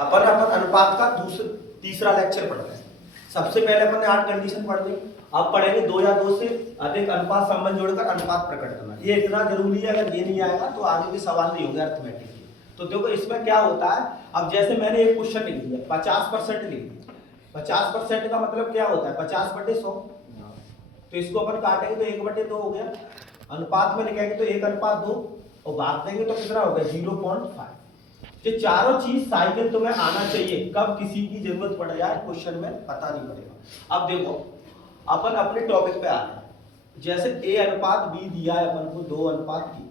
अपन अपन अनुपात का तीसरा लेक्चर पढ़ रहे हैं। सबसे पहले अपन ने 8 कंडीशन पढ़ ली। अब पढ़ेंगे 2 या 2 से अधिक अनुपात संबंध जोड़कर अनुपात प्रकट करना। ये इतना जरूरी है, अगर ये नहीं आएगा तो आगे के सवाल नहीं होंगे अर्थमेटिक के। तो देखो इसमें क्या होता है, अब जैसे मैंने एक क्वेश्चन लिख दिया 50% लिख दिया। 50% का मतलब क्या होता है, 50/100। तो इसको अपन काटेंगे तो 1/2 हो गया। अनुपात में लिखेंगे तो 1:2 और भाग देंगे तो कितना हो गया 0.5। ये चारों चीज साइकिल तुम्हें आना चाहिए, कब किसी की जरूरत पड़ जाए क्वेश्चन में पता नहीं पड़ेगा। अब देखो अपन अपने टॉपिक पे आ रहे हैं। जैसे A/B दिया है अपन को 2:3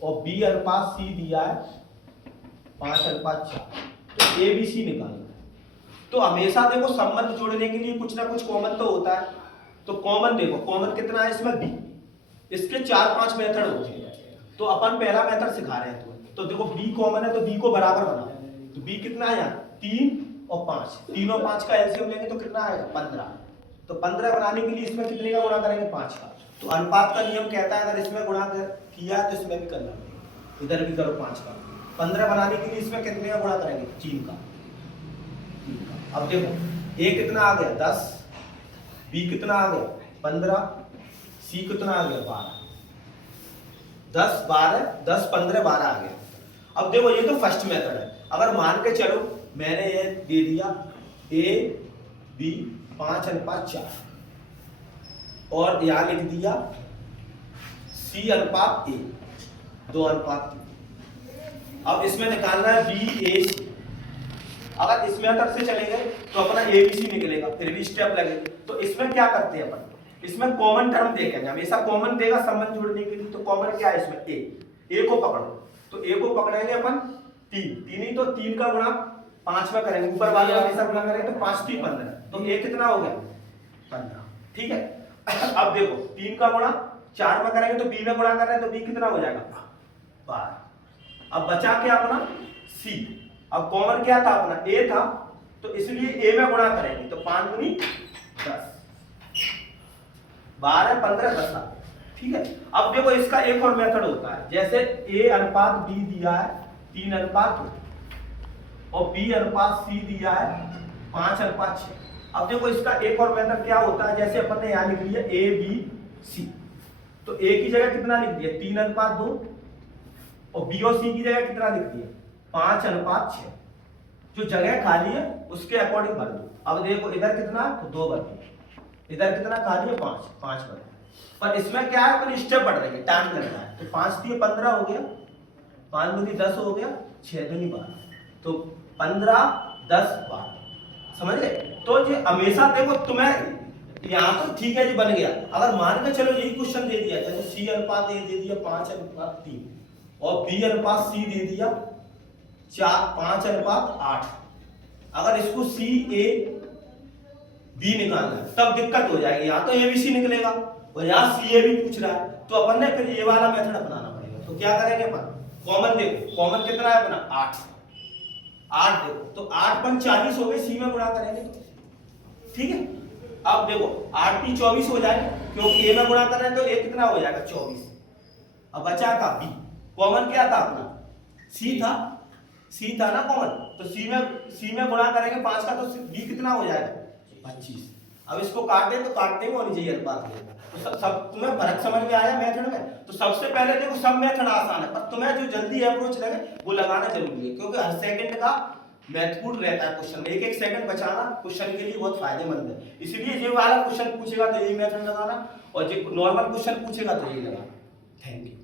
और B/C दिया है 5:4, तो ABC निकालना है। तो हमेशा देखो संबंध जोड़ने के लिए कुछ ना कुछ कॉमन तो होता है। तो कॉमन देखो, कॉमन कितना है इसमें B। इसके 4-5 मेथड होते हैं। तो अपन पहला मेथड सिखा रहे हैं तुम्हें। तो देखो B कॉमन है तो B को बराबर बनाओ। तो B कितना है, 3 और 5। 3 और 5 का एलसीएम लेंगे तो कितना आएगा 15। तो 15 बनाने के लिए इसमें कितने का गुणा करेंगे 5 का। तो अनुपात का नियम कहता है अगर इसमें गुणा किया तो इसमें भी करना पड़ेगा, इधर भी करो 5 का। 15 बनाने के लिए इसमें कितने का गुणा करेंगे 3 का। अब देखो A कितना आ गया 10, B कितना आ गया 15, C कितना आ गया 12। 10 12 10 15 12 आ गया। अब देखो ये तो फर्स्ट मेथड है। अगर मान के चलो मैंने ये दे दिया A/B 5:4 और यहां लिख दिया C/A 2:3। अब इसमें निकालना है BAC। अगर इस मेथड से चलेंगे तो अपना ABC निकलेगा, फिर भी स्टेप लगेंगे। तो इसमें क्या करते हैं अपन, इसमें कॉमन टर्म देखेंगे। हमेशा कॉमन देगा संबंध जोड़ने के लिए। तो कॉमन क्या है इसमें A को पकड़ो। तो A को पकड़ेंगे अपन 3 ही, तो 3 का गुणा 5 में करेंगे। ऊपर वाले हमेशा गुणा करेंगे तो 5 3 15। तो A कितना हो गया 15। ठीक है। अब देखो 3 का गुणा 4 में करेंगे तो B में गुणा कर रहे हैं तो B कितना हो जाएगा 12। अब बचा क्या अपना C। अब कॉमन क्या था अपना A था, तो इसलिए A में गुणा करेंगे तो 5 दूनी 10, 12 15 10 आ। ठीक है। अब देखो इसका एक और मेथड होता है। जैसे A/B दिया है 3:2 और B/C दिया है 5:6। अब देखो इसका एक और मेथड क्या होता है। जैसे अपन ने यहां लिख लिया ABC, तो A की जगह कितना लिख दिया 3:2 और B और C की जगह कितना लिख दिया 5:6। जो जगह खाली है उसके अकॉर्डिंग भर दो। अब देखो इधर कितना तो 2 भर दिया, इधर कितना खाली है 5 भर। पर इसमें क्या है अपन स्टेप बढ़ रहे हैं, टाइम लग रहा है। तो 5 3 15 हो गया, 5 दूनी 10 हो गया, 6 दूनी 12। तो 15 10 12 समझ गए। तो ये हमेशा देखो तुम्हें यहाँ तो ठीक है जी बन गया। अगर मान के चलो यही क्वेश्चन दे दिया जैसे C/A दे दिया 5:3 और B/C दे दिया 5:8। अगर इसको CAB निकालना है तब दिक्कत हो जाएगी। यहाँ तो ABC निकलेगा और यहाँ CAB पूछ रहा है, तो अपन ने फिर ये वाला मेथड अपनाना पड़ेगा। तो क्या करेंगे अपन, कॉमन देखो, कॉमन कितना है अपना 8 देखो, तो 8 × 40 हो गए, C में गुणा करेंगे तो ठीक है। अब देखो 8 × 24 हो जाएगा, क्योंकि A में गुणा कर रहे हैं तो A कितना हो जाएगा 24। अब बचा का B। कॉमन क्या था अपना C था ना कॉमन, तो C में गुणा करेंगे 5 का, तो B कितना हो जाएगा 25। अब इसको काट दें तो काटते ही होनी चाहिए अनुपात में। तो सब तुम्हें फर्क समझ में आया मेथड में। तो सबसे पहले देखो सब मेथड आसान है, पर तुम्हें जो जल्दी अप्रोच लगे वो लगाना जरूरी है, क्योंकि हर सेकंड का महत्वपूर्ण रहता है क्वेश्चन में। 1 सेकंड बचाना क्वेश्चन के लिए बहुत फायदेमंद है। इसलिए जो वाला क्वेश्चन पूछेगा तो यही मेथड लगाना, और जो नॉर्मल क्वेश्चन पूछेगा तो यही लगाना। Thank you.